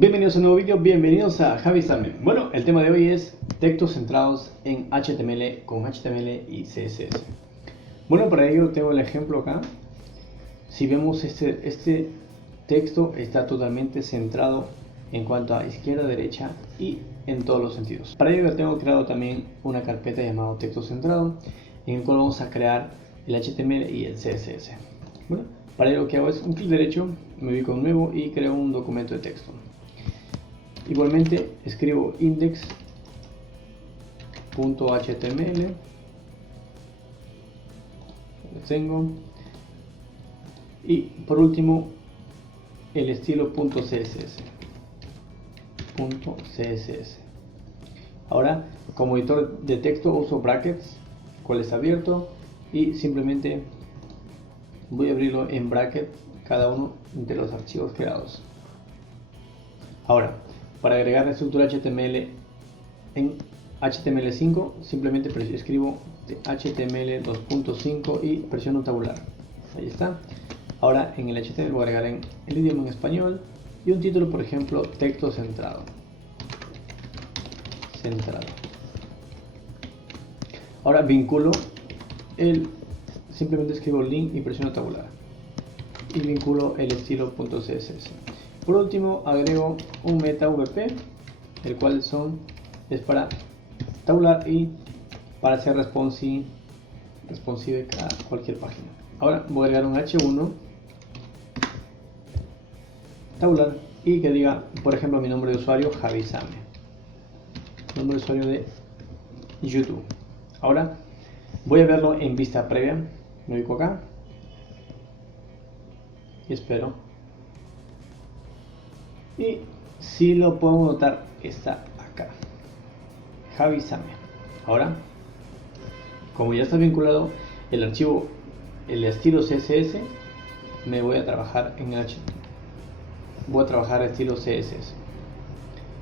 Bienvenidos a un nuevo vídeo, bienvenidos a Javi Same. Bueno, el tema de hoy es textos centrados en HTML con HTML y CSS. Bueno, para ello tengo el ejemplo acá. Si vemos este texto está totalmente centrado en cuanto a izquierda, derecha y en todos los sentidos. Para ello tengo creado también una carpeta llamada texto centrado, en el cual vamos a crear el HTML y el CSS. Bueno, para ello lo que hago es un clic derecho, me ubico en nuevo y creo un documento de texto. Igualmente escribo index.html, lo tengo, y por último el estilo .css. Ahora, como editor de texto uso brackets, cual está abierto, y simplemente voy a abrirlo en bracket cada uno de los archivos creados. Ahora, para agregar la estructura HTML en HTML5, simplemente escribo HTML 2.5 y presiono tabular. Ahí está. Ahora en el HTML voy a agregar en el idioma en español y un título, por ejemplo, texto centrado. Ahora vinculo simplemente escribo link y presiono tabular. Y vinculo el estilo .css. Por último agrego un meta wp, el cual es para tabular y para hacer responsive a cualquier página. Ahora voy a agregar un h1 tabular y que diga, por ejemplo, mi nombre de usuario Javi Same, nombre de usuario de YouTube. Ahora voy a verlo en vista previa, me ubico acá y espero. Y si lo podemos notar, está acá, Javi Same. Ahora, como ya está vinculado el archivo, el estilo CSS, me voy a trabajar en estilo CSS.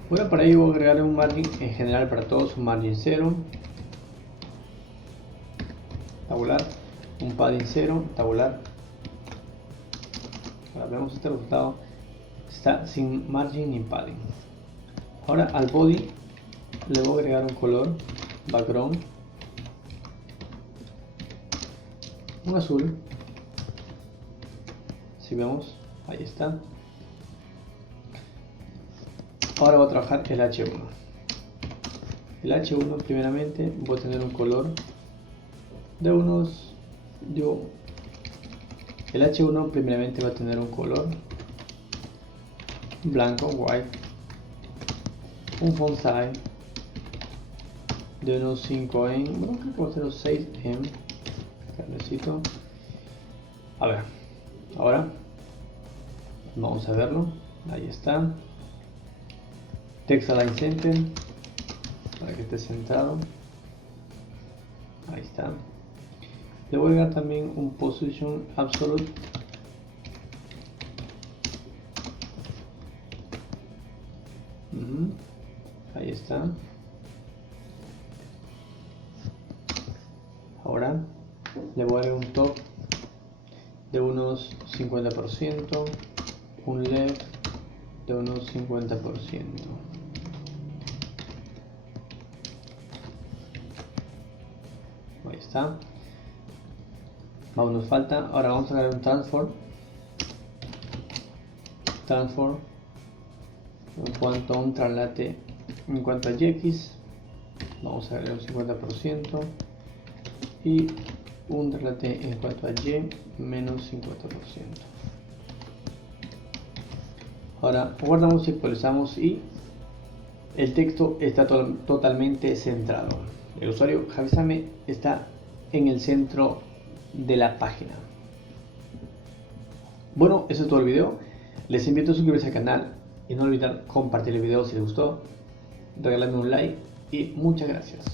Bueno, para ello voy a agregar un margin en general para todos, un margin 0, tabular, un padding 0, tabular. Ahora vemos este resultado. Está sin margin ni padding. Ahora al body le voy a agregar un color, background, un azul. Si vemos, ahí está. Ahora voy a trabajar el H1. El H1 primeramente voy a tener un color de el H1 primeramente va a tener un color blanco, white, un font size de unos 5 en, bueno, creo que va a ser unos 6 en, carnecito. A ver, ahora vamos a verlo, ahí está. Text Align Center, para que esté centrado, ahí está. Le voy a dar también un Position Absolute. Ahí está. Ahora le voy a dar un top de unos 50%, un left de unos 50%. Ahí está. Vamos, nos falta. Ahora vamos a agregar un transform en cuanto a un traslate. En cuanto a x, vamos a agregar un 50% y un traslate en cuanto a y menos 50%. Ahora guardamos y actualizamos y el texto está totalmente centrado. El usuario Javi Same está en el centro de la página. Bueno, eso es todo el video. Les invito a suscribirse al canal y no olvidar compartir el video si les gustó, regalarme un like y muchas gracias.